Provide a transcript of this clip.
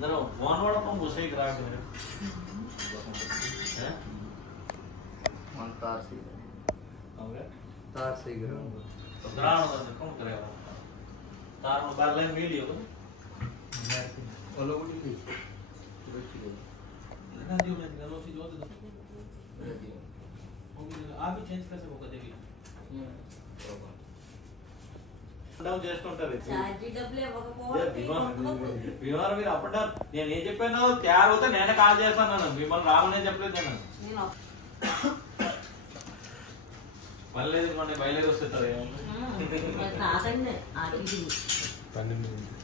जरा वन वाला पंप उसे ही करा के हैं वन तार से हो गया तार से करो तो ग्राउंड में कौन करेगा तार में बार लाइन मिली हो वो लोग उठी लेकिन जो मैं गलो से जो तो आप भी चेंज कर सको कभी डाउन చేస్తుంటారు చార్జీ డబ్బులే భీమవరం మీరు అప్పుడు నేను ఏం చెప్పాను తయారు అవుతే నేనే కాల్ చేస్తాను నన్ను భీమవరం రామనే చెప్పలేదు నేను పర్లేదు మన బయలుదేరి వస్తారు కాదండి 12